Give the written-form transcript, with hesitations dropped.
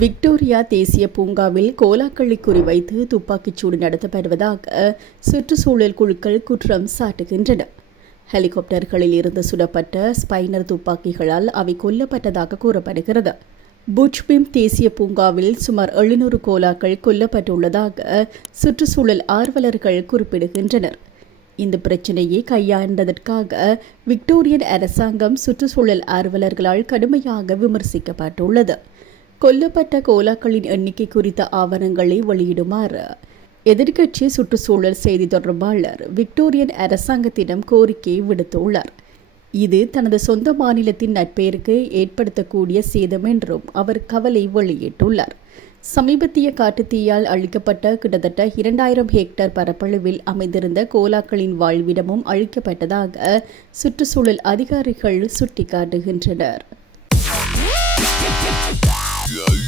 Victoria தேசிய பூங்காவில் கோலாக்களை குறிவைத்து துப்பாக்கிச்சூடு நடத்தப்படுவதாக சுற்றுச்சூழல் குழுக்கள் குற்றம் சாட்டுகின்றன. ஹெலிகாப்டர்களில் இருந்து சுடப்பட்ட ஸ்பைனர் துப்பாக்கிகளால் அவை கொல்லப்பட்டதாக கூறப்படுகிறது. புட்ச்பிம் தேசிய பூங்காவில் சுமார் 700 கோலாக்கள் கொல்லப்பட்டுள்ளதாக சுற்றுச்சூழல் ஆர்வலர்கள் குறிப்பிடுகின்றனர். இந்த பிரச்சினையை கையாண்டதற்காக விக்டோரியன் அரசாங்கம் சுற்றுச்சூழல் ஆர்வலர்களால் கடுமையாக விமர்சிக்கப்பட்டுள்ளது. கொல்லப்பட்ட கோலாக்களின் எண்ணிக்கை குறித்த ஆவணங்களை வெளியிடுமாறு எதிர்க்கட்சி சுற்றுச்சூழல் செய்தி தொடர்பாளர் விக்டோரியன் அரசாங்கத்திடம் கோரிக்கை விடுத்துள்ளார். இது தனது சொந்த மாநிலத்தின் நட்பெயருக்கு ஏற்படுத்தக்கூடிய சேதம் என்றும் அவர் கவலை வெளியிட்டுள்ளார். சமீபத்திய காட்டுத்தீயால் அழிக்கப்பட்ட கிட்டத்தட்ட 2000 ஹெக்டேர் பரப்பளவில் அமைந்திருந்த கோலாக்களின் வாழ்விடமும் அழிக்கப்பட்டதாக சுற்றுச்சூழல் அதிகாரிகள் சுட்டிக்காட்டுகின்றனர். Yeah.